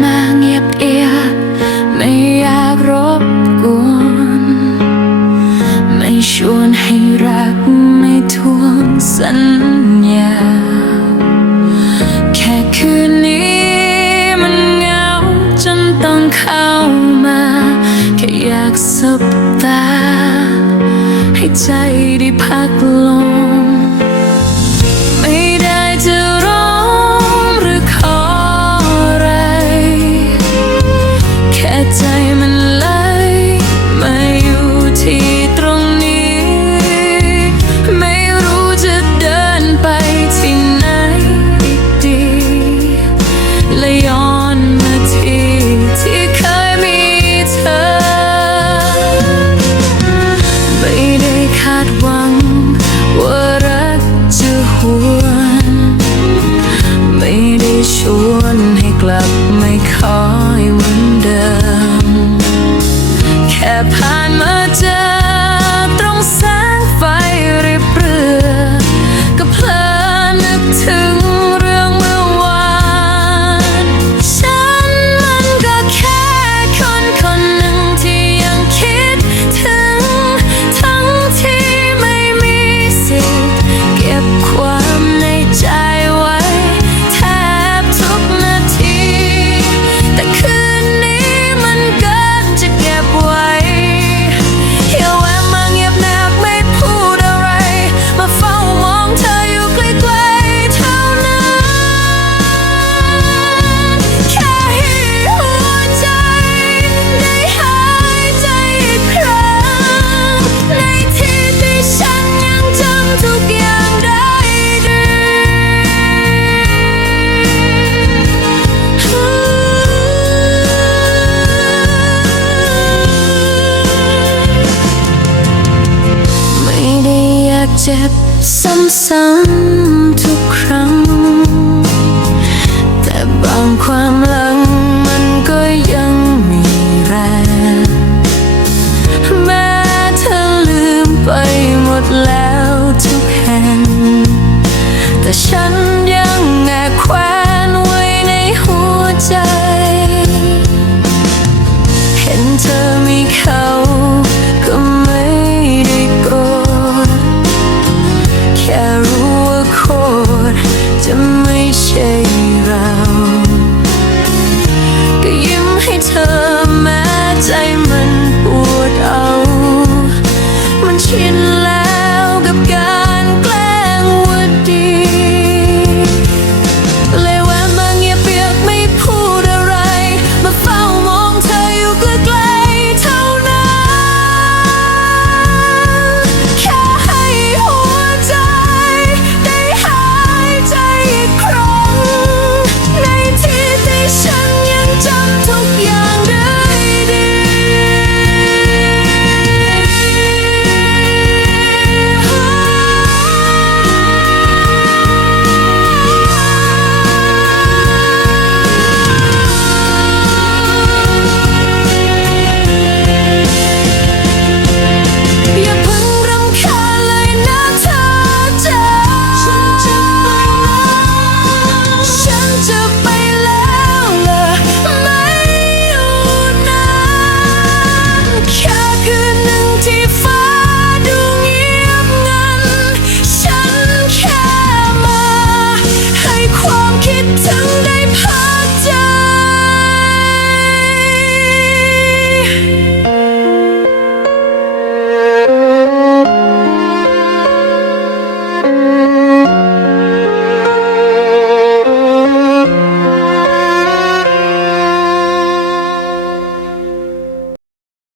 มาเงียบเอีย ไม่อยากรบกวน ไม่ชวนให้รักไม่ทวงสัญญา แค่คืนนี้มันเหงาจนต้องเข้ามา แค่อยากสบตา ให้ใจได้พักลง ลับไม่คอยเหมือนเดิม แค่ผ่านมาเจอ จ็บซ้ำๆทุกครั้ง แต่บางความ เธอแม้ใจ